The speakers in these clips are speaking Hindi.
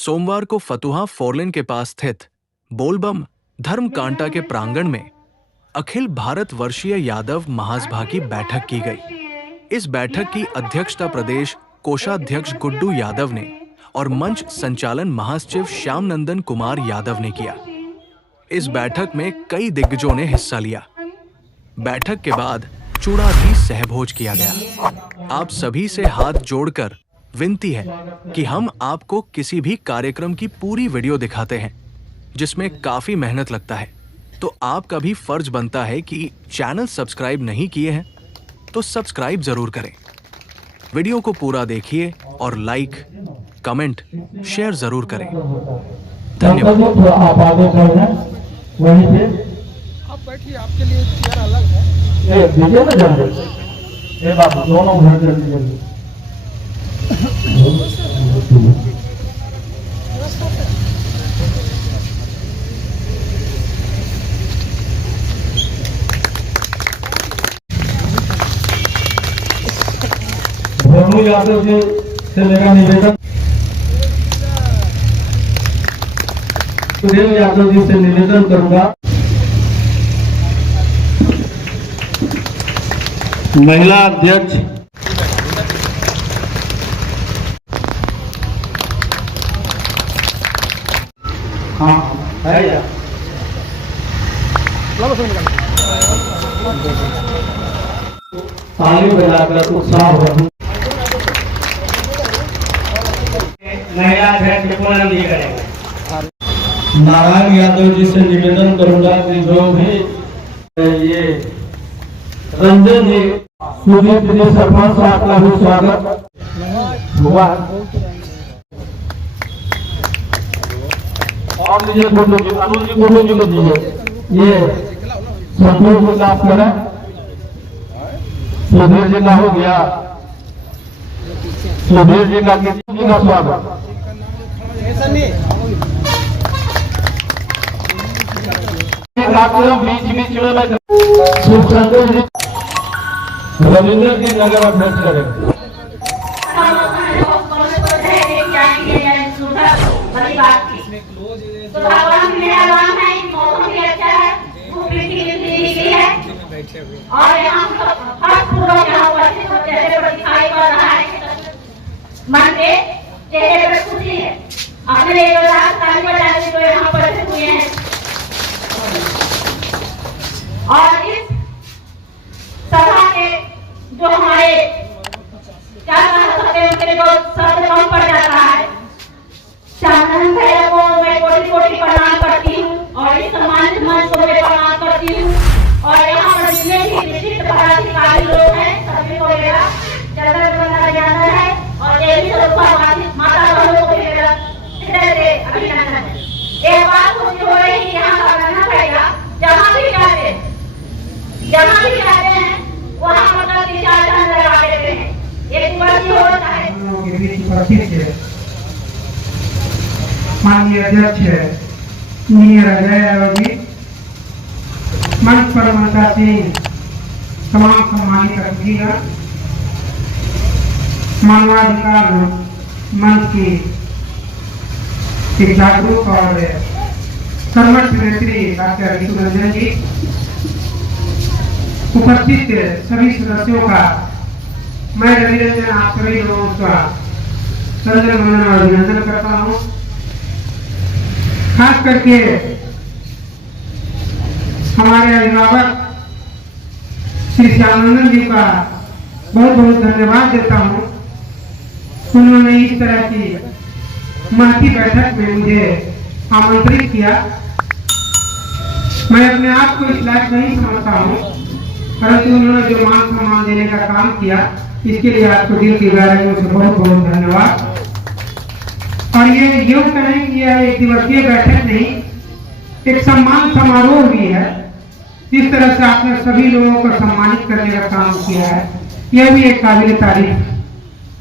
सोमवार को फतुहा फोरलेन के पास स्थित बोलबम धर्म कांटा के प्रांगण में अखिल भारत वर्षीय यादव महासभा की बैठक की गई। इस बैठक की अध्यक्षता प्रदेश कोषाध्यक्ष गुड्डू यादव ने और मंच संचालन महासचिव श्याम नंदन कुमार यादव ने किया। इस बैठक में कई दिग्गजों ने हिस्सा लिया। बैठक के बाद चूड़ाधी सहभोज किया गया। आप सभी से हाथ जोड़कर विनती है कि हम आपको किसी भी कार्यक्रम की पूरी वीडियो दिखाते हैं जिसमें काफी मेहनत लगता है, तो आपका भी फर्ज बनता है कि चैनल सब्सक्राइब नहीं किए हैं तो सब्सक्राइब जरूर करें। वीडियो को पूरा देखिए और लाइक, कमेंट, शेयर जरूर करें। धन्यवाद। आप बैठिए, आपके लिए चेयर अलग है। ये वीडियो में जान दे। ये बात दोनों घर जल्दी भोनू यादव जी से मेरा निवेदन, सुरेश यादव जी से निवेदन करूंगा, महिला अध्यक्ष हाँ है या ताली बजाकर उत्साह बढ़ू। महिला अध्यक्ष बुलंद जी करेंगे। नारायण यादव जी से निवेदन करूंगा कि जो भी ये रंजन जी सुदीप जी सरपंच, आपका भी स्वागत हुआ। और मुझे फोटो जी, अनुज जी फोटो जी को दीजिए। ये संतोष को साफ करें। सुधीर जी का हो गया, सुधीर जी का किसी जी का स्वागत। बीच बीच में सुख संतोष जी रविंद्र की नगर अध्यक्ष करेंगे। और यहाँ दिखाई पड़ रहा है, मन के चेहरे पर खुशी है। अपने ताली बजाने को यहाँ पर हुए हैं और इस सभा के जो हमारे क्या शब्द कम पड़ जाता है। चांदन भैया को मैं कोटि कोटि प्रणाम करती हूँ और इस सम्मानित मंच को मैं प्रणाम करती हूँ। और यहाँ पर जितने भी विशिष्ट पदाधिकारी लोग हैं सभी को मेरा चरण बंदना जाना है और ये भी माता बहनों को मेरा हृदय से अभिनंदन है। एक बात मुझे हो रही है, यहाँ का करना पड़ेगा। जहाँ भी जाते हैं वहाँ मतलब 3-4 टन लगा देते हैं। एक वर्ष होता है माननीय अध्यक्ष जी, मंच पर मंचासीन तमाम सम्मानित अतिथिगण, मानवाधिकार मंच की एक जागरूक और कर्मठ नेत्री डॉक्टर ऋतु रंजन जी, उपस्थित सभी सदस्यों का मैं रवि रंजन आप सभी लोगों का सर्वजन वंदन और अभिनंदन करता हूँ। खास करके हमारे अभिभावक श्री श्यामनंदन जी का बहुत बहुत धन्यवाद देता हूँ। उन्होंने इस तरह की महती बैठक में मुझे आमंत्रित किया। मैं अपने आप को इस लायक नहीं समझता हूँ, परंतु उन्होंने जो मान सम्मान देने का काम किया इसके लिए आपको दिल की गहराइयों से बहुत बहुत धन्यवाद। और ये योग कहें कि यह एक दिवसीय बैठक नहीं, एक सम्मान समारोह भी है। जिस तरह से आपने सभी लोगों को सम्मानित करने का काम किया है, यह भी एक काबिल तारीफ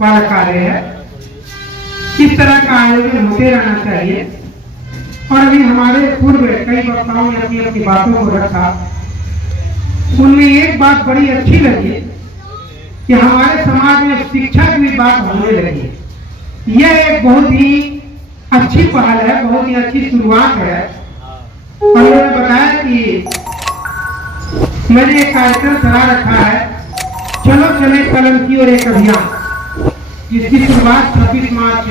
वाला कार्य है। इस तरह का आयोजन होते रहना चाहिए। और अभी हमारे पूर्व कई वक्ताओं ने अपनी अपनी बातों को रखा, उनमें एक बात बड़ी अच्छी लगी कि हमारे समाज में शिक्षा की बात होने लगी। यह एक बहुत ही अच्छा अच्छी पहल है, बहुत ही अच्छी शुरुआत है। और उन्होंने बताया कि मैंने एक कार्यक्रम चला रखा है, चलो चले कलम की ओर एक अभियान, जिसकी शुरुआत 26 मार्च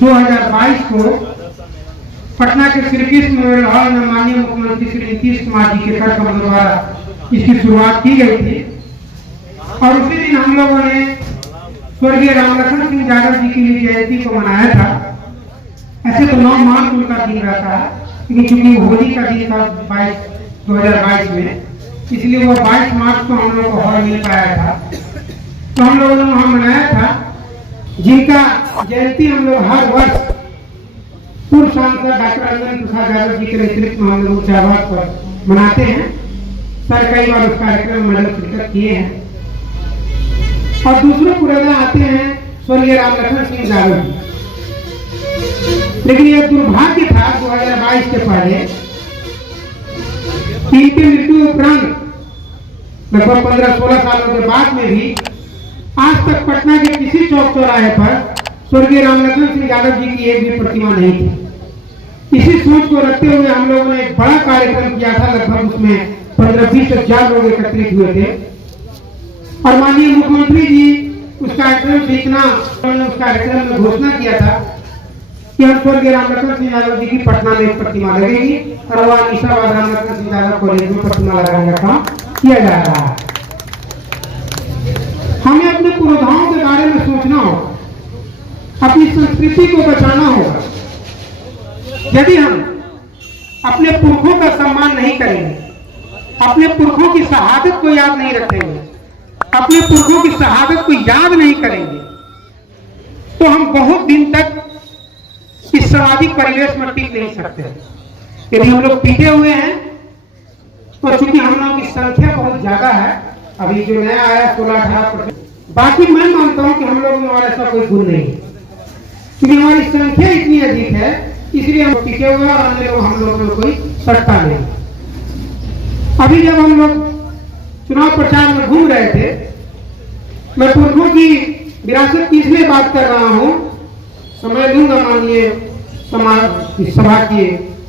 2022 को पटना के श्री कृष्ण मेमोरियल हॉल में माननीय मुख्यमंत्री श्री नीतीश कुमार जी के कर कमल द्वारा इसकी शुरुआत की गई थी। और उसी दिन हम लोगों ने स्वर्गीय रामलखन सिंह यादव जी की जयंती को मनाया था। ऐसे तो 9 मार्च उनका दिन रहता है, लेकिन चूंकि होली का दिन था 2022 में, इसलिए वो 22 मार्च को हम लोग को हॉल मिल पाया था। तो हम लोगों ने वहां मनाया था, जिनका जयंती हम लोग हर वर्ष पूर्व सांसद डॉक्टर अंजन प्रसाद यादव जी के नेतृत्व में हम लोग ऊंचावास पर मनाते हैं। सर कई बार उस कार्यक्रम में शिरकत किए हैं। और दूसरे पुराना आते हैं स्वर्गीय रामलखन सिंह यादव जी। लेकिन यह दुर्भाग्य था 2022 के पहले इनकी मृत्यु उपरांत लगभग 15-16 सालों के बाद में भी आज तक पटना के किसी चौक चौराहे पर स्वर्गीय रामलखन सिंह यादव जी की एक भी प्रतिमा नहीं थी। इसी सोच को रखते हुए हम लोगों ने एक बड़ा कार्यक्रम किया था। लगभग उसमें 15-20 हजार लोग एकत्रित हुए थे और माननीय मुख्यमंत्री जी उस कार्यक्रम से इतना उस कार्यक्रम में घोषणा किया था कि हम स्वर्गीय रामलखन सिंह यादव जी की पटना में एक प्रतिमा लगेगी और वह निशाबाद रामलखन सिंह यादव कॉलेज में प्रतिमा लगाने का काम किया जा रहा है। हमें अपने पुरोधाओं के बारे में सोचना होगा, अपनी संस्कृति को बचाना होगा। यदि हम अपने पुरखों का सम्मान नहीं करेंगे, अपने पुरखों की शहादत को याद नहीं रखेंगे, अपने पुरखों की शहादत को याद नहीं करेंगे, तो हम बहुत दिन तक इस सामाजिक परिवेश में टिक नहीं सकते। यदि हम लोग पीटे हुए हैं तो चूंकि हम लोगों की संख्या बहुत ज्यादा है, अभी जो नया आया 16-18%, बाकी मैं मानता हूं कि हम लोगों में ऐसा कोई गुण नहीं है, क्योंकि हमारी संख्या इतनी अधिक है, इसलिए हम टिके हुए और अन्य लोग हम लोगों में कोई सत्ता नहीं। अभी जब हम लोग चुनाव प्रचार में घूम रहे थे, मैं पुरखों की विरासत की इसलिए बात कर रहा हूं, समय लूंगा माननीय सभा के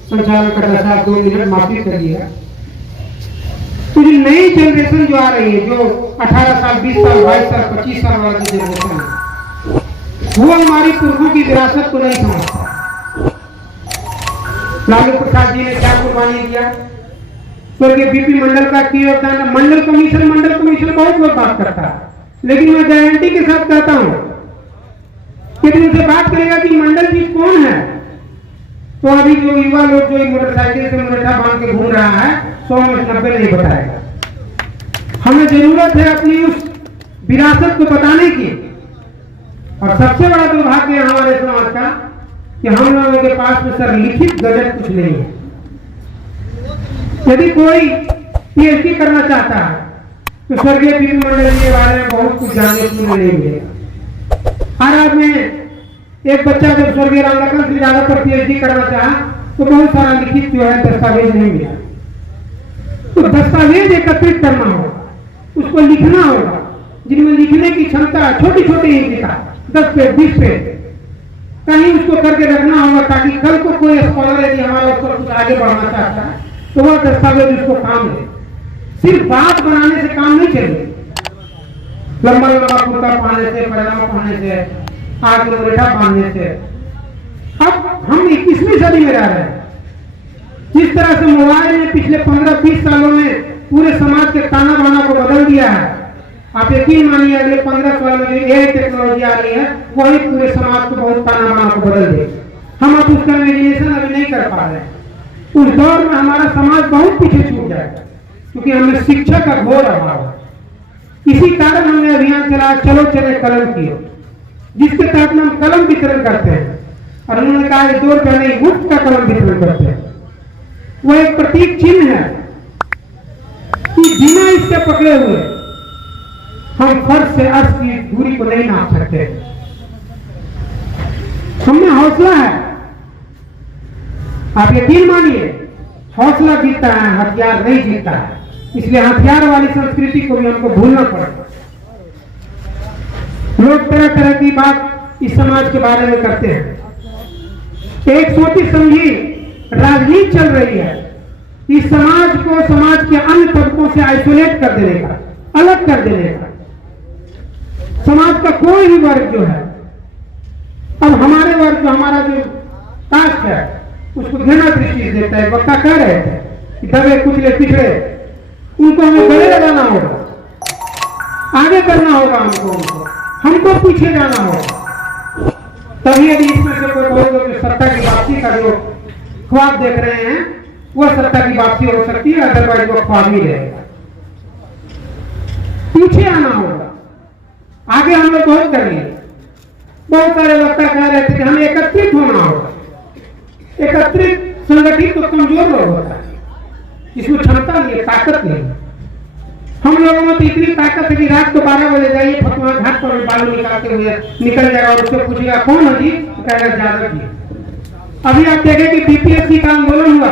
संचालन करता साहब 2 मिनट माफी करिएगा। तो जो नई जनरेशन जो आ रही है, जो 18 साल 20 साल 22 साल 25 साल वाला की जनरेशन है, वो हमारी पुरखों की विरासत को नहीं समझता। लालू प्रसाद जी ने क्या कुर्बानी किया, स्वर्गीय बीपी मंडल का किया होता है। मंडल कमीशन बहुत लोग बात करता है, लेकिन मैं गारंटी के साथ कहता हूं कि उनसे बात करेगा कि मंडल जी कौन है, तो अभी जो युवा लोग जो मोटरसाइकिल से मुरेठा बांध के घूम रहा है 100 में 90 नहीं बताएगा। हमें जरूरत है अपनी उस विरासत को बताने की। और सबसे बड़ा दुर्भाग्य है हमारे समाज का कि हम लोगों के पास में सर लिखित गजट कुछ नहीं है। यदि कोई पीएचडी करना चाहता है तो स्वर्गीय बीपी मंडल जी के बारे में बहुत कुछ जानने को नहीं मिलेगा। हर आज में एक बच्चा जब स्वर्गीय रामलखन सिंह यादव पर पीएचडी करना चाहा तो बहुत सारा लिखित जो है दस्तावेज नहीं मिला। तो दस्तावेज एकत्रित करना होगा, उसको लिखना होगा, जिनमें लिखने की क्षमता छोटी छोटी ही लिखा 10 पेज 20 पेज कहीं उसको करके रखना होगा, ताकि कल को कोई स्कॉलर यदि हमारा उस पर कुछ आगे बढ़ना चाहता है तो वह दस्तावेज उसको काम दे। सिर्फ बात बनाने से काम नहीं चलेगा। लंबा लंबा कुर्ता पहनने से, पैजामा पहनने से, आग में मुरेठा बांधने से। अब हम 21वीं सदी में रह रहे हैं। जिस तरह से मोबाइल ने पिछले 15-20 सालों में पूरे समाज के ताना बाना को बदल दिया है, आप यकीन मानिए अगले 15 साल में जो एआई टेक्नोलॉजी आ रही है वही पूरे समाज को बहुत ताना बाना को बदल देगा। हम अब उसका इमेजिनेशन अभी नहीं कर पा रहे हैं। उस दौर में हमारा समाज बहुत पीछे छूट जाएगा, क्योंकि हमें शिक्षा का घोर अभाव है। इसी कारण हमने अभियान चलाया चलो चले कलम की, जिसके तहत हम कलम वितरण करते हैं। और उन्होंने कहा 2 रुपये नहीं, मुफ्त का कलम वितरण करते हैं। वो एक प्रतीक चिन्ह है कि बिना इसके पकड़े हुए हम फर्श से अर्श की दूरी को नहीं नाप सकते। हमें हौसला है, आप यकीन मानिए, हौसला जीतता है, हथियार नहीं जीतता है। इसलिए हथियार वाली संस्कृति को भी हमको भूलना पड़ेगा। लोग तरह तरह की बात इस समाज के बारे में करते हैं, एक सोची समझी राजनीति चल रही है। इस समाज को समाज के अन्य तबकों से आइसोलेट कर देने का, अलग कर देने का। समाज का कोई भी वर्ग जो है, अब हमारे वर्ग, हमारा जो कास्ट है, उसको घृणा दृष्टि से देता है। वक्ता कह रहे थे कि दबे कुचले पिछड़े, उनको हमें गले लगाना होगा, आगे करना होगा हमको पीछे जाना होगा। तभी यदि इसमें से कोई लोग जो सत्ता की वापसी का जो ख्वाब देख रहे हैं, वह सत्ता की वापसी हो सकती है, अदरवाइज वो ख्वाब ही रहेगा। पीछे आना होगा, आगे हम लोग बहुत कर लिए। बहुत सारे वक्ता कह रहे थे कि हमें एकत्रित होना होगा। एकत्रित संगठित तो कमजोर लोग होता है, इसमें क्षमता नहीं है, ताकत नहीं है। हम लोगों में तो इतनी ताकत है कि रात को 12 बजे जाइए, फतुहा घाट पर बालू निकालते हुए निकल जाएगा और उससे पूछेगा कौन है जी, तो कहेगा जादव जी। अभी आप देखें कि बीपीएससी का आंदोलन हुआ,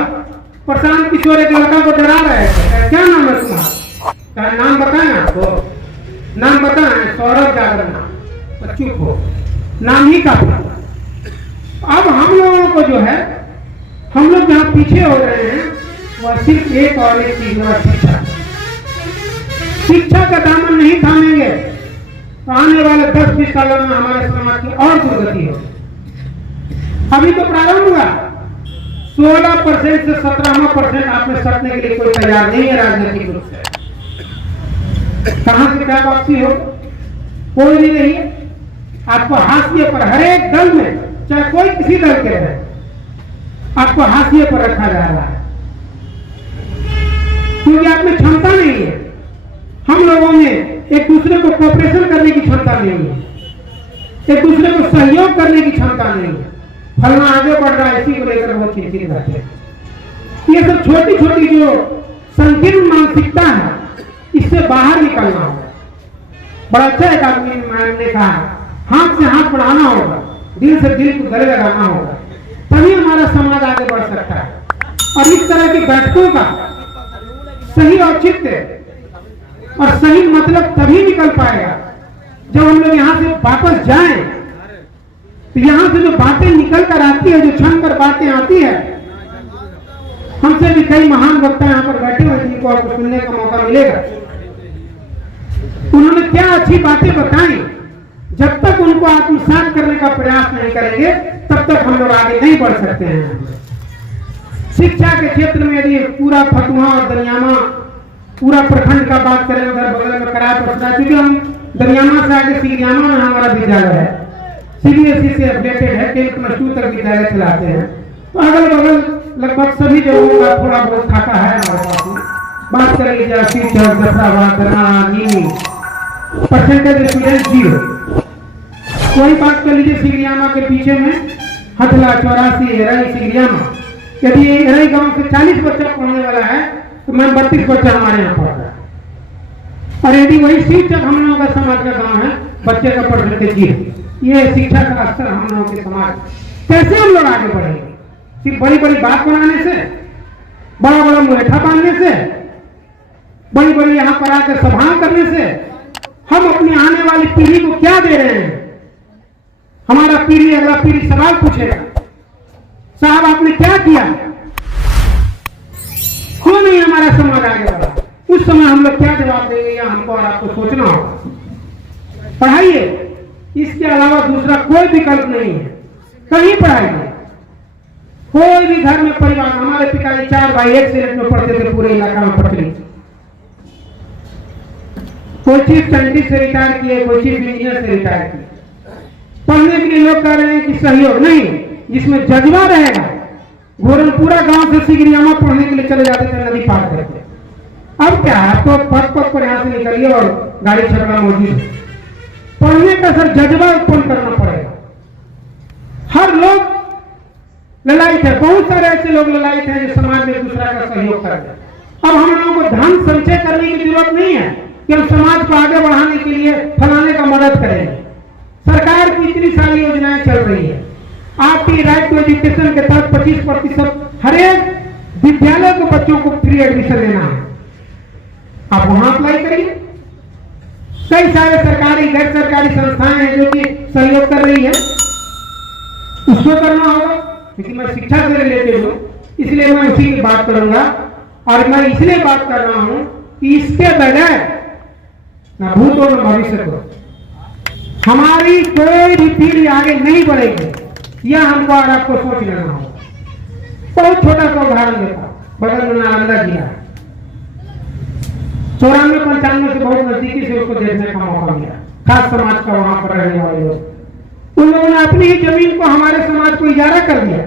प्रशांत किशोर एक लड़का को डरा रहे थे। क्या नाम है तुम्हारा? नाम बताएं आपको, नाम बताएं। सौरभ यादव नाम। चुप हो, नाम ही काफी। अब हम लोगों को जो है, हम लोग जहाँ पीछे हो रहे हैं, वह सिर्फ एक और एक चीज है, शिक्षा। शिक्षा का दामन नहीं थामेंगे तो आने वाले 10-20 सालों में हमारे समाज की और दुर्गति होगी। अभी तो प्रारंभ हुआ, 16% से 17% आप में सटने के लिए कोई तैयार नहीं है राजनीतिक रूप से। कहां से क्या वापसी हो, कोई भी नहीं है। आपको हाशिए पर, हर एक दल में, चाहे कोई किसी दल के रहे, आपको हाशिए पर रखा जा रहा है, क्योंकि आप में क्षमता नहीं है। हम लोगों में एक दूसरे को कोऑपरेशन करने की क्षमता नहीं है, एक दूसरे को सहयोग करने की क्षमता नहीं है। फलना आगे बढ़ रहा है, इसी को लेकर बहुत चिंतित रहते हैं। ये सब छोटी छोटी जो संकीर्ण मानसिकता है, इससे बाहर निकलना होगा। बड़ा अच्छा एक आदमी ने कहा, हाथ से हाथ बढ़ाना होगा, दिल से दिल को गले लगाना होगा, तभी हमारा समाज आगे बढ़ सकता है। और इस तरह की बैठकों का सही औचित्य और सही मतलब तभी निकल पाएगा जब हम लोग यहाँ से वापस जाएं। तो यहाँ से जो बातें निकल कर आती है, जो क्षण पर बातें आती है, हमसे भी कई महान वक्ता यहाँ पर बैठे हुए जिनको आपको सुनने का मौका मिलेगा। उन्होंने क्या अच्छी बातें बताई, जब तक उनको आत्मसात करने का प्रयास नहीं करेंगे तब तक हम लोग आगे नहीं बढ़ सकते हैं। शिक्षा के क्षेत्र में यदि पूरा फतुहा और दनियामा, पूरा प्रखंड का बात करें, उधर बगल में कराया पड़ता, क्योंकि हम दनियामा से आगे सिगरियामा में हमारा विद्यालय है, सीबीएसई से अपडेटेड है, 10+2 तक विद्यालय चलाते हैं। तो अगल बगल लगभग सभी जगहों का थोड़ा बहुत खाता है हमारे पास में। बात कर लीजिए शिक्षक, जफराबाद, नीमी, परसेंटेज स्टूडेंट 0। कोई बात कर लीजिए सिगरियामा के पीछे में हथला, 84, एरई, सिगरियामा। यदि एरई गांव से 40 बच्चा पढ़ने वाला है तो मैं 32 बच्चा हमारे यहाँ पढ़ रहा है। और यदि वही शिक्षक हम लोगों का समाज का गांव है, बच्चे का परसेंटेज 0। ये शिक्षा का स्तर हम लोगों के समाज, कैसे हम लोग आगे बढ़ेंगे? सिर्फ बड़ी बड़ी बात बनाने से, बड़ा बड़ा मुहैठा बांधने से, बड़ी बड़ी यहाँ पर आकर सभाएं करने से हम अपनी आने वाली पीढ़ी को क्या दे रहे हैं? हमारा पीढ़ी, अगला पीढ़ी सवाल पूछेगा, साहब आपने क्या किया, क्यों नहीं हमारा समाज आगे बढ़ा? उस समय हम लोग क्या जवाब देंगे, या हमको और आपको सोचना होगा। पढ़ाइए, इसके अलावा दूसरा कोई विकल्प नहीं है। कहीं पढ़ाइए, कोई भी घर में परिवार, हमारे पिताजी 4 भाई एक से में पढ़ते थे, पूरे इलाका में पढ़ते थे। कोई चीफ साइंटिस्ट से रिटायर किए, कोई चीफ इंजीनियर से रिटायर किए। पढ़ने के लिए लोग कह रहे हैं कि सहयोग नहीं, जिसमें जज्बा रहेगा। घोरनपुरा गांव से सिगरियामा पढ़ने के लिए चले जाते थे, नदी पार करके। अब क्या है, तो पथ पथ पर यहाँ से निकलिए और गाड़ी छकड़ा मौजूद है। पढ़ने का सर जज्बा उत्पन्न करना पड़ेगा। हर लोग ललायत है, बहुत सारे ऐसे लोग ललायत हैं जो समाज में दूसरा का सहयोग कर रहे हैं। अब हम लोगों को धन संचय करने की जरूरत नहीं है कि हम समाज को आगे बढ़ाने के लिए फलाने का मदद करेंगे। सरकार की इतनी सारी योजनाएं चल रही है। आपकी राइट टू एजुकेशन के तहत 25% हर एक विद्यालय को बच्चों को फ्री एडमिशन देना है। आप वहां अप्लाई करिए। कई सारे सरकारी गैर सरकारी संस्थाएं हैं जो कि सहयोग कर रही है, उसको करना होगा। क्योंकि मैं शिक्षा से रिलेटेड हूँ, इसलिए मैं उसी की बात करूंगा। और मैं इसलिए बात कर रहा हूँ कि इसके बगैर न भूत और न भविष्य को हमारी कोई भी पीढ़ी आगे नहीं बढ़ेगी। यह हमको और आपको सोच लेना होगा। बहुत छोटा सा उदाहरण देता हूँ, बगल में नालंदा जिला 94-95 से बहुत नजदीकी से उसको देखने का मौका मिला। खास समाज का वहां पर रहने वाले लोग, उन लोगों ने अपनी ही जमीन को हमारे समाज को इजारा कर दिया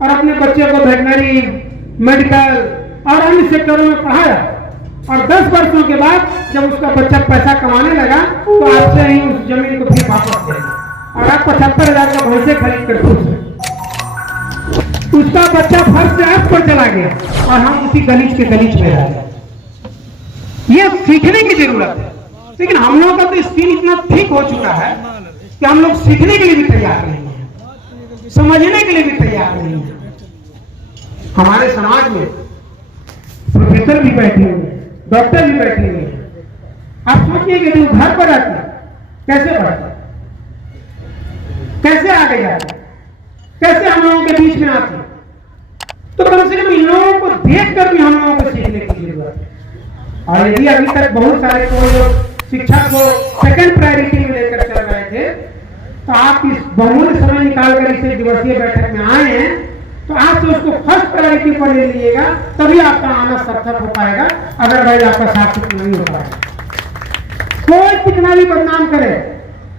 और अपने बच्चे को वेटनरी, मेडिकल और अन्य सेक्टरों में पढ़ाया। और 10 वर्षों के बाद जब उसका बच्चा पैसा कमाने लगा तो आपसे ही उस जमीन को फिर वापस देगा और आप 75,000 का भैंसे खरीद कर खुश हैं। उसका बच्चा फर्स्ट से ऐप पर चला गया और हम उसी गलीच के गलीच में रह गए। ये सीखने की जरूरत है, लेकिन हम लोगों का तो स्किल इतना ठीक हो चुका है कि हम लोग सीखने के लिए भी तैयार नहीं है, समझने के लिए भी तैयार नहीं है। हमारे समाज में प्रोफेसर भी बैठे हुए हैं, डॉक्टर भी बैठे हुए हैं। आप सोचिए कि जो घर पर आते कैसे बढ़ते, कैसे आगे जाते, कैसे हम लोगों के बीच में आते, तो कम से कम इन लोगों को देख कर भी हम लोगों को सीखने की जरूरत है। और यदि अभी तक बहुत सारे लोग शिक्षा को सेकंड प्रायोरिटी में लेकर चल रहे थे, तो आप इस बहुमूल्य समय निकालकर इसे दिवसीय बैठक में आए हैं, तो आप तो उसको फर्स्ट प्रायोरिटी पर ले लीजिएगा, तभी आपका आना सार्थक हो पाएगा। अदरवाइज आपका सार्थक नहीं हो पाएगा। कोई कितना भी बदनाम करे,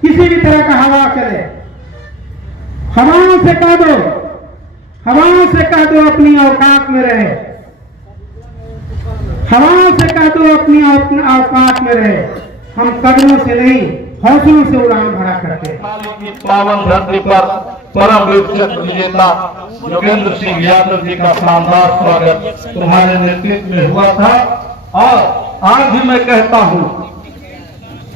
किसी भी तरह का हवा चले, हवाओं से कह दो, हवाओं से कह दो अपनी औकात में रहे, हवाओं से कह दो अपनी औकात में रहे। हम कदमों से नहीं हौसलों से उड़ान भरा करते हैं। पावन धरती पर परम विभूषण विजेता योगेंद्र सिंह यादव जी का शानदार स्वागत तुम्हारे नेतृत्व में हुआ था। और आज भी मैं कहता हूँ,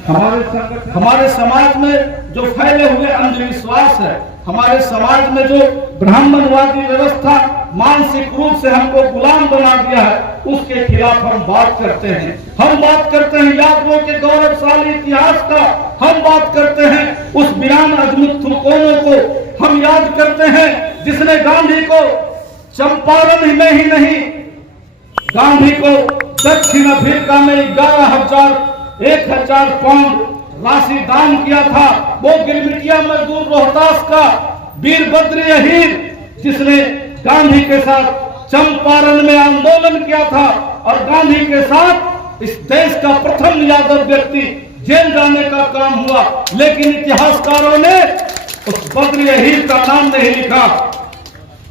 हमारे समाज में जो फैले हुए अंधविश्वास है, हमारे समाज में जो ब्राह्मणवादी व्यवस्था मानसिक रूप से हमको गुलाम बना दिया है, उसके खिलाफ हम बात करते हैं। हम बात करते हैं यादवों के गौरवशाली इतिहास का, हम बात करते हैं उस वीरान अजमुत थुरकोनों को हम याद करते हैं जिसने गांधी को चंपारण में ही नहीं, गांधी को दक्षिण अफ्रीका में 11,000 पाउंड राशि दान किया था। वो गिरमिटिया मजदूर रोहतास का वीर बद्र अहीर जिसने गांधी के साथ चंपारण में आंदोलन किया था और गांधी के साथ इस देश का प्रथम यादव व्यक्ति जेल जाने का काम हुआ, लेकिन इतिहासकारों ने उस बद्र अहीर का नाम नहीं लिखा।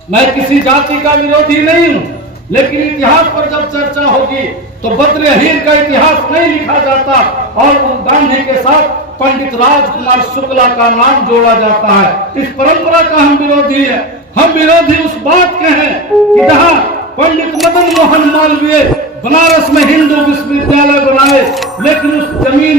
मैं किसी जाति का विरोधी नहीं हूं, लेकिन इतिहास पर जब चर्चा होगी तो बद्र अहीर का इतिहास नहीं लिखा जाता और गांधी के साथ पंडित राजकुमार शुक्ला का नाम जोड़ा जाता है। इस परंपरा का हम विरोधी है। हम विरोधी उस बात के हैं कि जहां पंडित मदन मोहन मालवीय बनारस में हिंदू विश्वविद्यालय बनाए, लेकिन उस जमीन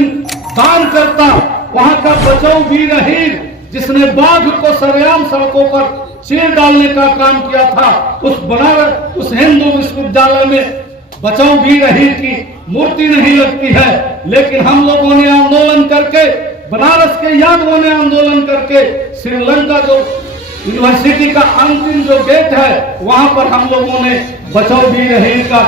दान करता वहां का बचाओ वीर अहीर जिसने बाघ को सरेआम सड़कों पर चीर डालने का काम किया था, उस हिंदू विश्वविद्यालय में बचाओ वीर अहीर की मूर्ति नहीं लगती है। लेकिन हम लोगों ने आंदोलन करके, बनारस के यादवों ने आंदोलन करके श्रीलंका जो यूनिवर्सिटी का अंतिम जो गेट है वहां पर हम लोगों ने बचाओ वीर अहीर का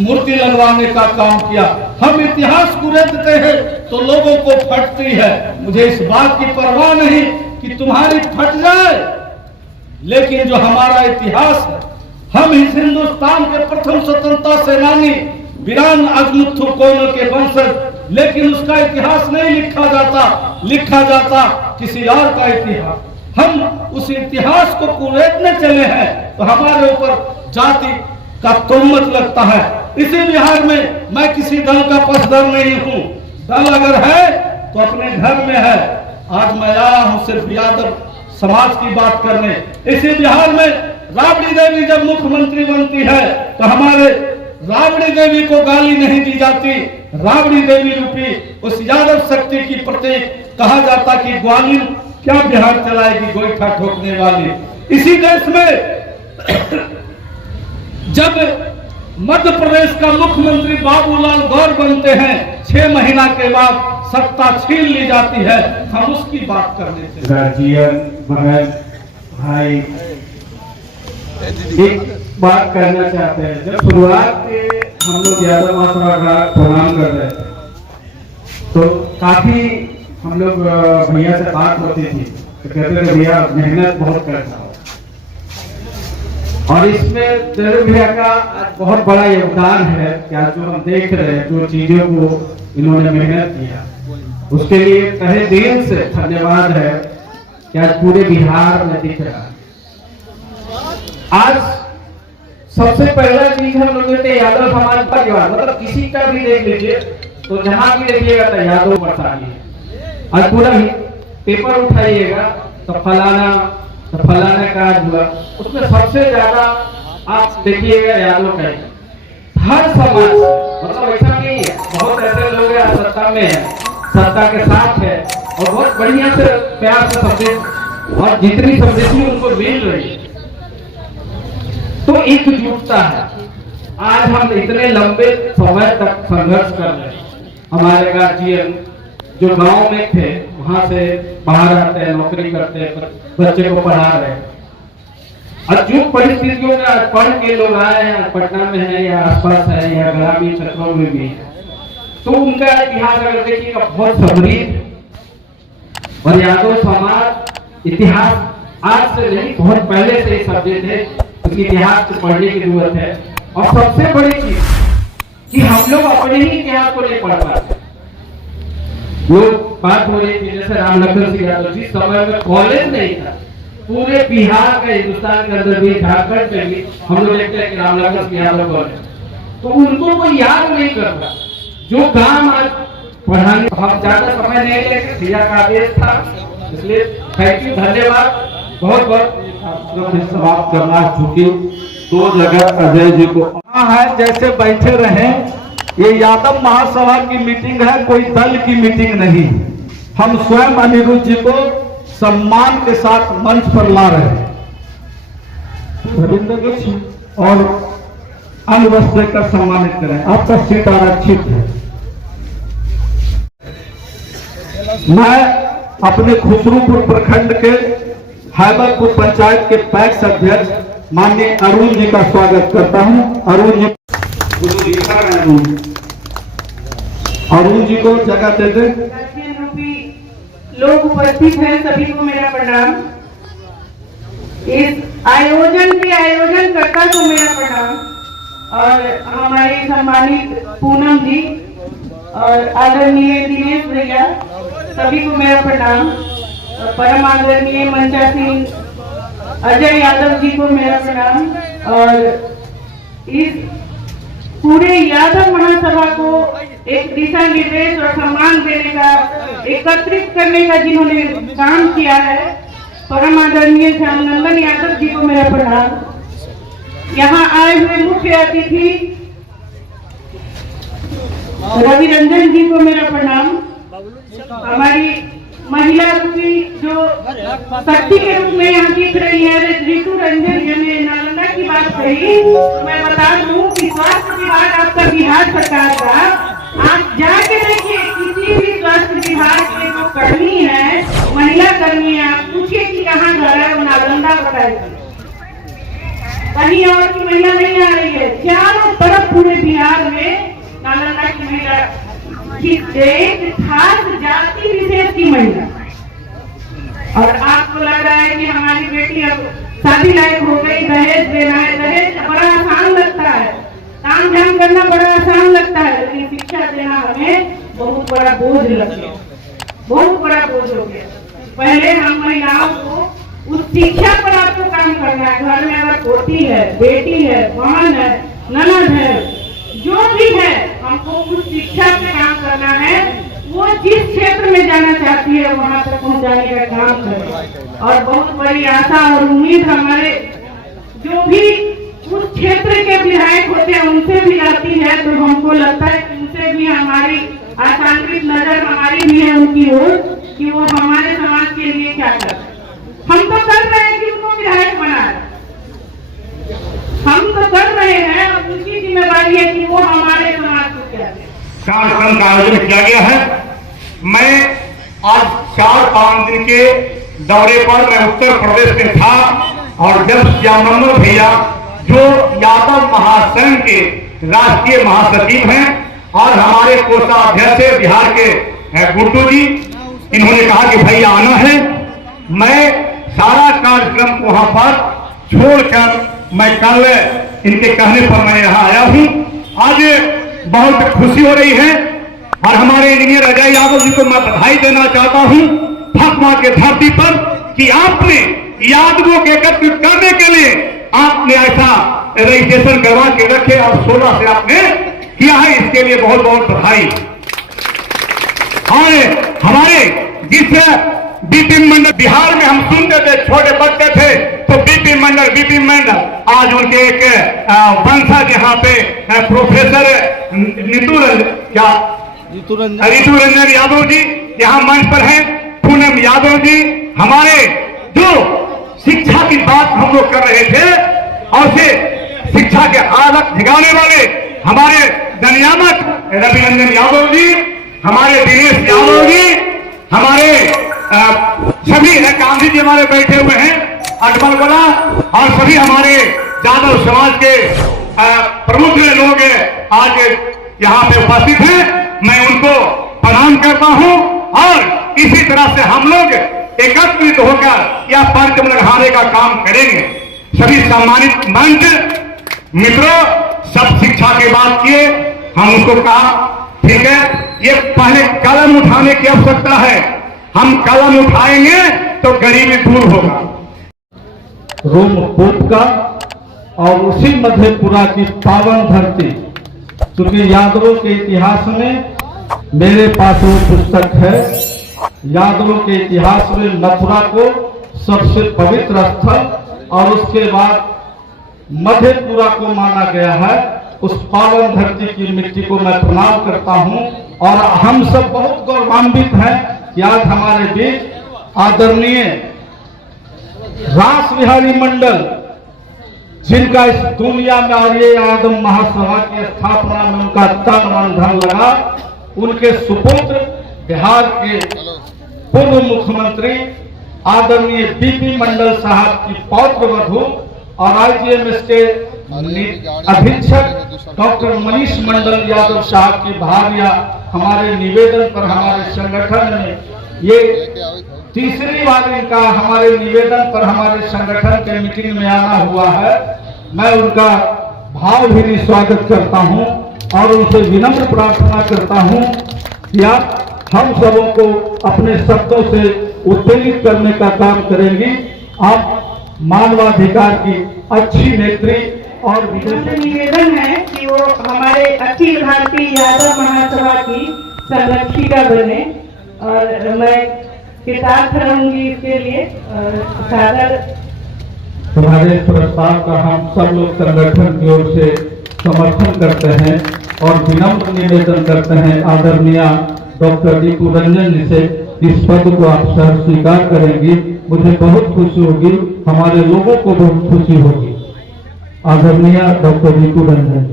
मूर्ति लगवाने का काम किया। हम इतिहास कुरेदते हैं तो लोगों को फटती है। मुझे इस बात की परवाह नहीं कि तुम्हारी फट जाए, लेकिन जो हमारा इतिहास है, हम इस हिंदुस्तान के प्रथम स्वतंत्रता सेनानी वीरान अजमुत थुरकोनों के वंशज, लेकिन उसका इतिहास नहीं लिखा जाता किसी और का इतिहास। हम उस इतिहास को कुरेदने चले हैं तो हमारे ऊपर जाति का तोहमत लगता है। इसी बिहार में मैं किसी दल का पक्षधर नहीं हूँ। दल अगर है तो अपने घर में है। आज मैं आया हूँ सिर्फ यादव समाज की बात करने। इसी बिहार में राबड़ी देवी जब मुख्यमंत्री बनती है तो हमारे राबड़ी देवी को गाली नहीं दी जाती। राबड़ी देवी रूपी उस यादव शक्ति की प्रतीक कहा जाता कि ग्वालियर क्या बिहार चलाएगी गोईठा ठोकने वाली। इसी देश में जब मध्य प्रदेश का मुख्यमंत्री बाबूलाल गौर बनते हैं, 6 महीना के बाद सत्ता छीन ली जाती है। हम उसकी बात करने से गार्जियन, बहन, भाई, एक बात कहना चाहते हैं। जब शुरुआत में हम लोग यादव महासभा का प्रोग्राम कर रहे थे तो काफी हम लोग भैया से बात होती थी तो कहते थे भैया मेहनत बहुत करता हो, और इसमें देव भैया का बहुत बड़ा योगदान है। क्या जो हम देख रहे हैं, जो चीजों को इन्होंने मेहनत किया, उसके लिए तहे दिल से धन्यवाद है कि आज पूरे बिहार में दिख रहा है। आज सबसे पहला चीज हम लोग कहते हैं यादव समाज परिवार, मतलब किसी का भी देख लीजिए तो जहां भी देखिएगा तो यादव परेशानी है। आज पूरा ही पेपर उठाइएगा तो फलाना का हुआ, उसमें सबसे ज्यादा आप देखिएगा यादव का ही। हर समाज मतलब ऐसा नहीं है, बहुत ऐसे लोग हैं सत्ता में है, सत्ता के साथ है और बहुत बढ़िया से प्यार से समझे, और जितनी समझेगी उनको मिल रही है तो एकजुटता है। आज हम इतने लंबे समय तक संघर्ष कर रहे हैं। हमारे गार्जियन जो गांव में थे वहां से बाहर आते हैं, नौकरी करते हैं, बच्चे को पढ़ा रहे हैं, और जो परिस्थितियों में पढ़ के लोग आए हैं, पटना में है या आसपास है या ग्रामीण क्षेत्रों में भी है, तो उनका इतिहास अगर देखिएगा बहुत समृद्ध। और यादव समाज इतिहास आज से नहीं, बहुत पहले से सब्जेक्ट है, उसके इतिहास को पढ़ने की जरूरत है। और सबसे बड़ी चीज कि हम लोग अपने ही इतिहास को नहीं पढ़ पाते। लोग बात हो रही थी जैसे राम लखन सिंह यादव, जिस समय में कॉलेज नहीं था, पूरे बिहार का, हिंदुस्तान के अंदर भी, झारखंड में भी हम लोग देखते हैं कि राम लखन सिंह यादव कॉलेज, तो उनको कोई याद नहीं करता जो काम आज पढ़ाने। हम ज्यादा समय नहीं लेंगे, भैया का आदेश था, इसलिए थैंक यू, धन्यवाद बहुत बहुत। समाप्त करना चूंकि दो जगह अजय जी को है जैसे बैठे रहे। ये यादव महासभा की मीटिंग है, कोई दल की मीटिंग नहीं। हम स्वयं अनिरुद्ध जी को सम्मान के साथ मंच पर ला रहे हैं। रविंद्र जी और अन्य वस्त्र देकर सम्मानित करें। आपका सीट आरक्षित है। मैं अपने खुसरूपुर प्रखंड के हैबरपुर पंचायत के पैक्स अध्यक्ष माननीय अरुण जी का स्वागत करता हूं। अरुण जी को जगह दे दे। लोग उपस्थित हैं, सभी को मेरा प्रणाम। इस आयोजन के आयोजनकर्ता को मेरा प्रणाम, और हमारे सम्मानित पूनम जी और आदरणीय दिनेश भैया, सभी को मेरा प्रणाम। परम आदरणीय मंचा सिंह अजय यादव जी को मेरा प्रणाम, और इस पूरे यादव महासभा को एक दिशा निर्देश और सम्मान देने का, एकत्रित करने का जिन्होंने काम किया है, परम आदरणीय श्यामनंदन यादव जी को मेरा प्रणाम। यहाँ आए हुए मुख्य अतिथि रवि रंजन जी को मेरा प्रणाम। हमारी महिला रूपी जो शक्ति के रूप में यहाँ दिख रही है ऋतु रंजन जी ने नालंदा की बात कही, तो मैं बता दूं कि स्वास्थ्य विभाग आपका बिहार सरकार का, आप जाके देखिए किसी भी स्वास्थ्य विभाग के जो कर्मी है, महिला कर्मी है, आप पूछिए कि कहाँ घर है, नालंदा बताएगी, कहीं और की महिला नहीं आ रही है। चारों तरफ पूरे बिहार में नालंदा की महिला, एक खास जाति विशेष की महिला। और आपको लग रहा है कि हमारी बेटी अब शादी लायक हो गई, दहेज देना है, दहेज बड़ा आसान लगता है, काम धाम करना बड़ा आसान लगता है, लेकिन शिक्षा देना हमें बहुत बड़ा बोझ लगता है, बहुत बड़ा बोझ हो गया। पहले हम महिलाओं को उस शिक्षा पर आपको काम करना है। घर में अगर पोती है, बेटी है, बहन है, ननद है, जो भी है, हमको उस शिक्षा पे काम करना है। वो जिस क्षेत्र में जाना चाहती है वहां तक पहुंचाने का काम करें। और बहुत बड़ी आशा और उम्मीद हमारे जो भी उस क्षेत्र के विधायक होते हैं उनसे भी आती है, तो हमको लगता है कि उनसे भी हमारी आशान्वित नजर हमारी भी है उनकी ओर, कि वो हमारे समाज के लिए क्या कर रहे हैं। हम तो कर रहे हैं कि उनको विधायक बनाए, हम तो कर रहे हैं, और उनकी जिम्मेदारी है कि वो हमारे समाज को क्या दें। कार्यक्रम का आयोजन किया गया है। मैं आज 4-5 दिन के दौरे पर मैं उत्तर प्रदेश में था, और जब श्यामनंदन भैया जो यादव महासंघ के राष्ट्रीय महासचिव हैं और हमारे कोषाध्यक्ष है बिहार के गुड्डू जी, इन्होंने कहा कि भाई आना है, मैं सारा कार्यक्रम को वहां पर छोड़कर मैं कल इनके कहने पर मैं यहाँ आया हूँ। आज बहुत खुशी हो रही है और हमारे इंजीनियर अजय यादव जी को मैं बधाई देना चाहता हूँ फकवा के धरती पर कि आपने यादवों के एकत्रित करने के लिए आपने ऐसा रजिस्ट्रेशन करवा के रखे और 16 से आपने किया है, इसके लिए बहुत बहुत बधाई। और हमारे जिस बीपी मंडल बिहार में हम सुनते थे, छोटे बच्चे थे तो बीपी मंडल आज उनके एक वंशज यहाँ पे प्रोफेसर ऋतु रंजन यादव जी यहाँ मंच पर हैं, पूनम यादव जी, हमारे जो शिक्षा की बात हम लोग कर रहे थे और से शिक्षा के आदत जगाने वाले हमारे दनियामत रविरंजन यादव जी, हमारे दिनेश यादव जी, हमारे सभी गांधी जी हमारे बैठे हुए हैं अटमल वाला, और सभी हमारे यादव समाज के प्रमुख लोग आज यहाँ पे उपस्थित हैं। मैं उनको प्रणाम करता हूँ और इसी तरह से हम लोग एकत्रित होकर यह परचम लहराने का काम करेंगे। सभी सम्मानित मंच मित्रों, सब शिक्षा की बात किए, हम उसको कहा ठीक है, ये पहले कलम उठाने की आवश्यकता है, हम कलम उठाएंगे तो गरीबी दूर होगा। रोमकूप का और उसी मधेपुरा की पावन धरती, क्योंकि यादवों के इतिहास में मेरे पास वो पुस्तक है, यादवों के इतिहास में मथुरा को सबसे पवित्र स्थल और उसके बाद मधेपुरा को माना गया है। उस पावन धरती की मिट्टी को मैं प्रणाम करता हूं और हम सब बहुत गौरवान्वित हैं कि आज हमारे बीच आदरणीय रास बिहारी मंडल, जिनका इस दुनिया में और ये यादव महासभा की स्थापना में उनका तन मन धन लगा, उनके सुपुत्र बिहार के पूर्व मुख्यमंत्री आदरणीय बीपी मंडल साहब की पौत्र वधू और IGMS के अधीक्षक डॉक्टर मनीष मंडल यादव साहब की भार्या हमारे निवेदन पर हमारे संगठन में ये तीसरी बार इनका हमारे निवेदन पर हमारे संगठन के मीटिंग में आना हुआ है। मैं उनका भावभीनी स्वागत करता हूं और उनसे विनम्र प्रार्थना करता हूं कि आप हम सबों को अपने शब्दों से उत्तेजित करने का काम करेंगी। आप मानवाधिकार की अच्छी नेत्री और निवेदन है कि वो हमारे अखिल भारतीय यादव महासभा की संरक्षिका बने और मैं कृतार्थ रहूंगी इसके लिए। सादर तुम्हारे प्रस्ताव का हम सब लोग संगठन की ओर से समर्थन करते हैं और विनम्र निवेदन करते हैं आदरणीय डॉक्टर ऋतु रंजन जी से इस पद को आप सर स्वीकार करेंगी। मुझे बहुत खुशी होगी, हमारे लोगों को बहुत खुशी होगी। आदरणीय डॉक्टर ऋतु रंजन।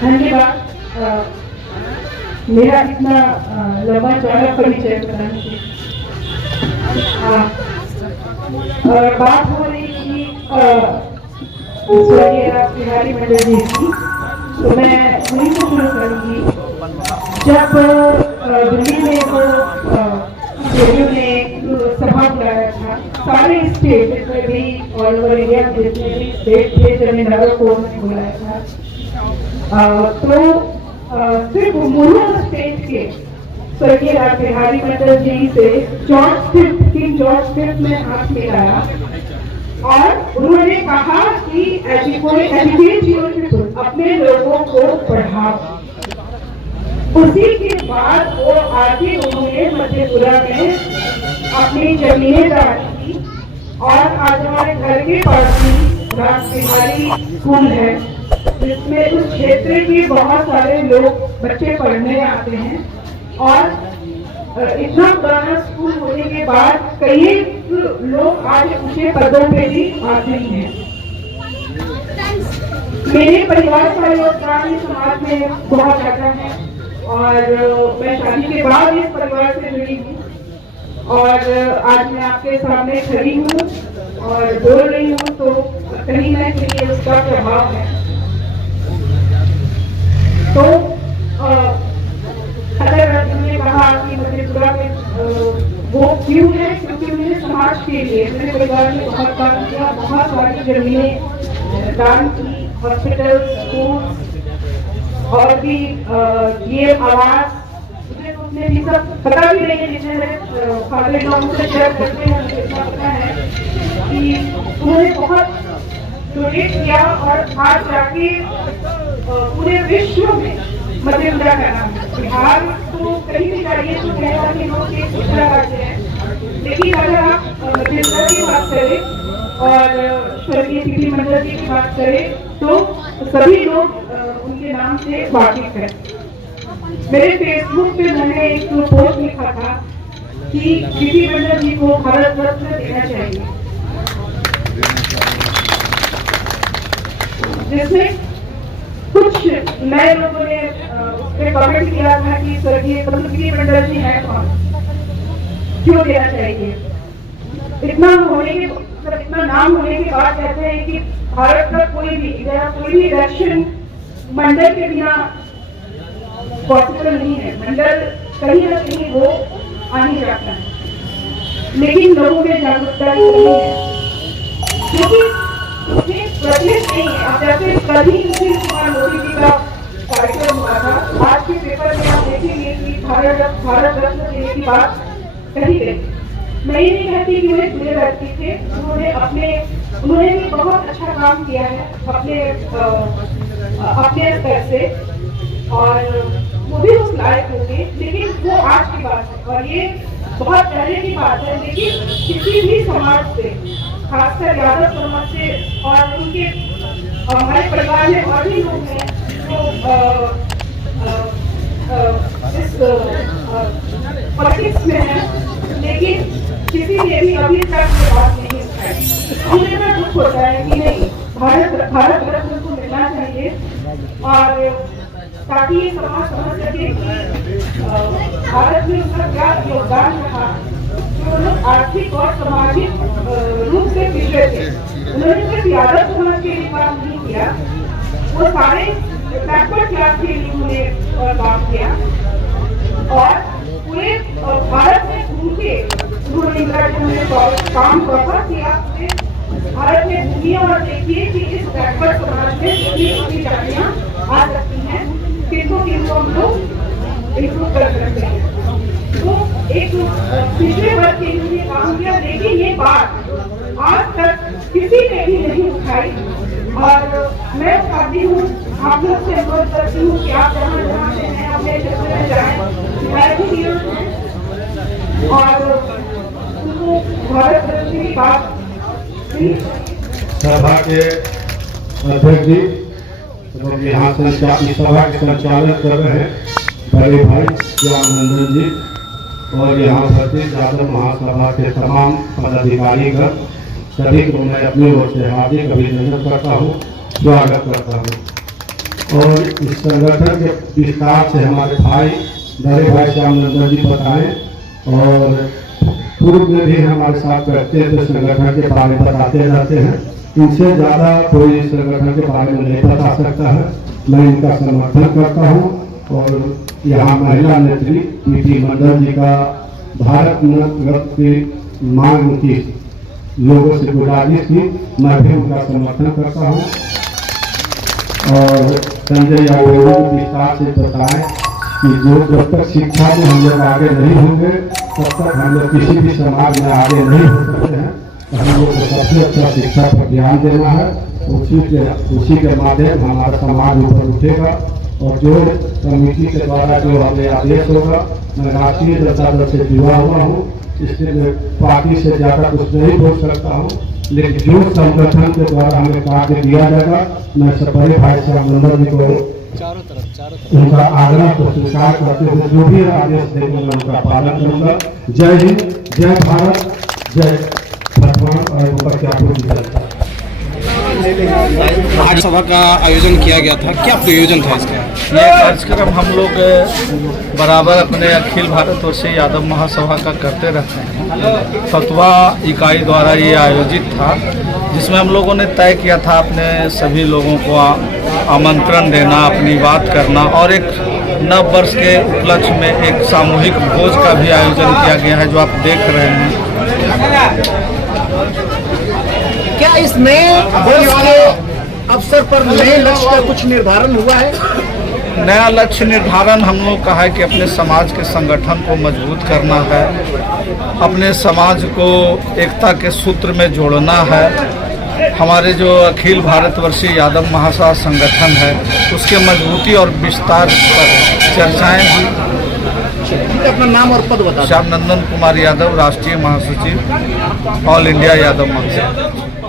धन्यवाद। मेरा इतना लंबा चौड़ा परिचय बताने के और बात हो रही थी स्वर्गीय रास बिहारी मंडल जी की, तो मैं वहीं से शुरू करूंगी। जब दिल्ली में रेडियो ने सभा बुलाया था, सारे स्टेट में भी ऑल ओवर इंडिया जितने भी स्टेट थे जमींदारों को बुलाया था, तो सिर्फ मुर्मू स्टेट के स्वर्गीय रास बिहारी मंडल जी से किंग जॉर्ज फिफ्थ ने हाथ मिलाया और उन्होंने कहा कि अपने लोगों को पढ़ाओ। उसी के बाद वो आगे उन्होंने मधेपुरा में अपनी जमीनें डाली थी और आज हमारे घर के पास ही रास बिहारी स्कूल है, जिसमें उस क्षेत्र के बहुत सारे लोग बच्चे पढ़ने आते हैं और इतना पुराना स्कूल होने के बाद कई लोग आज ऊंचे पदों पे भी आते हैं। मेरे परिवार का योगदान समाज में बहुत ज्यादा है और मैं शादी के बाद इस परिवार से जुड़ी हूँ और आज मैं आपके सामने खड़ी हूँ और बोल रही हूँ, तो कहीं ना कहीं उसका प्रभाव है। तो अगर उन्होंने कहा कि मधेपुरा में वो क्यों है, क्योंकि उन्होंने समाज के लिए मेरे परिवार ने बहुत काम किया, बहुत सारी जमीनें दान की, हॉस्पिटल, स्कूल और भी ये आवास, मुझे भी सब पता भी नहीं है, जिसने मेरे फादर गाँव से शेयर करते हैं मुझे इतना पता है कि उन्होंने बहुत डोनेट किया और आज जाके पूरे विश्व में मधेपुरा का नाम, बिहार तो कहीं भी जाइए तो कहता कि लोग ये मधेपुरा करते हैं, लेकिन अगर आप मधेपुरा की बात करें और स्वर्गीय पीपी मंडल जी की बात करें तो सभी लोग उनके नाम से वाकिफ हैं। मेरे फेसबुक पे मैंने एक पोस्ट लिखा था कि पीपी मंडल जी को भारत रत्न देना चाहिए, जिसमें कुछ नए लोगों ने उस पर कमेंट किया था कि स्वर्गीय पीपी मंडल जी है कौन, क्यों देना चाहिए। इतना होने के मतलब इतना नाम होने के बाद कहते हैं कि भारत का कोई भी इलेक्शन मंडल के बिना पॉसिबल नहीं है, मंडल कहीं ना कहीं वो आ ही जाता है, लेकिन लोगों में जागरूकता नहीं है, क्योंकि उसमें प्रचलित नहीं है। अब जैसे कभी सुशील कुमार मोदी जी का कार्यक्रम हुआ था, आज के पेपर में आप देखेंगे कि भारत रत्न देने की बात कही गई। मैं ये नहीं कहती कि उन्हें जुड़े व्यक्ति थे, उन्होंने भी बहुत अच्छा काम किया है अपने स्तर से और वो भी उस लायक होंगे, लेकिन वो आज की बात है और ये बहुत पहले की बात है। लेकिन किसी भी समाज से, खासकर यादव समाज से और उनके हमारे परिवार में और भी लोग हैं जो इस पॉलिटिक्स में है, लेकिन किसी ने भी अभी तक बात नहीं उठाई। मुझे ना दुख होता है कि नहीं, भारत रत्न को मिलना चाहिए और ताकि ये समाज समझ सके कि भारत में उनका क्या योगदान रहा, जो लोग आर्थिक और सामाजिक रूप से पिछड़े थे। उन्होंने सिर्फ यादव समाज के लिए काम नहीं किया, वो सारे बैकवर्ड क्लास के लिए उन्होंने काम किया और पूरे भारत में घूम के उन्होंने काम बहुत किया। भारत में घूमिए और देखिए कि इस बैकवर्ड समाज में कितनी जातियां आ सकती हैं, किनको हम लोग इम्प्रूव कर सकते हैं। तो एक पिछले वर्ग के लिए काम किया, लेकिन ये बात आज तक किसी ने भी नहीं उठाई और मैं चाहती हूँ, आप लोग से अनुरोध करती हूँ कि आप जहाँ से हैं अपने क्षेत्र में जाएं और उनको भारत रत्न की बात। सभा के अध्यक्ष जी और यहाँ सभा के संचालन कर रहे हैं बड़े भाई ज्ञाननंदन जी और यहाँ सतीश यादव महासभा के तमाम पदाधिकारीगण सभी को मैं अपनी ओर से हार्दिक अभिनंदन करता हूँ, स्वागत करता हूँ। और इस संगठन के विस्तार से हमारे भाई बड़े भाई श्यामनंदन जी बताएं और पूर्व में भी हमारे साथ रहते हैं तो संगठन के बारे में बताते रहते हैं। इनसे ज़्यादा कोई संगठन के बारे में नहीं बता सकता है। मैं इनका समर्थन करता हूँ और यहाँ महिला नेत्री पीपी मंडल जी का भारत रत्न की मांग की लोगों से गुजारिश की, मैं भी उनका समर्थन करता हूँ। और संजय यादव को विस्तार से बताएं कि जब तक शिक्षा में हम लोग आगे नहीं होंगे तब तक हम लोग किसी भी समाज में आगे नहीं हो सकते हैं। हम लोग को सबसे अच्छा शिक्षा पर ध्यान देना है, उसी के माध्यम हमारा समाज ऊपर उठेगा। और जो कमेटी के द्वारा जो हमें आदेश होगा, मैं राष्ट्रीय जनता दल से जुड़ा हुआ हूँ, इसलिए मैं पार्टी से ज़्यादा कुछ नहीं बोल सकता हूँ, लेकिन जो संगठन के द्वारा हमें कार्य दिया जाएगा, मैं सब बड़े भाई श्यामनंदन जी को उनका आग्रह को स्वीकार करते हुए जो भी आदेश देंगे मैं उनका पालन करूँगा। जय हिंद, जय भारत, जय भगवान और ऊपर क्या जनता। सभा का आयोजन किया गया था, क्या प्रयोजन था इसका? ये कार्यक्रम हम लोग बराबर अपने अखिल भारतवर्षीय यादव महासभा का करते रहते हैं। फतवा इकाई द्वारा ये आयोजित था, जिसमें हम लोगों ने तय किया था अपने सभी लोगों को आमंत्रण देना, अपनी बात करना और एक नव वर्ष के उपलक्ष्य में एक सामूहिक भोज का भी आयोजन किया गया है, जो आप देख रहे हैं। क्या इस नए वर्ष के अवसर पर नए लक्ष्य का कुछ निर्धारण हुआ है? नया लक्ष्य निर्धारण हम लोग का है कि अपने समाज के संगठन को मजबूत करना है, अपने समाज को एकता के सूत्र में जोड़ना है। हमारे जो अखिल भारतवर्षीय यादव महासभा संगठन है, उसके मजबूती और विस्तार पर चर्चाएं हुई। अपना नाम और पद बता। श्याम नंदन कुमार यादव, राष्ट्रीय महासचिव, ऑल इंडिया यादव महासभा।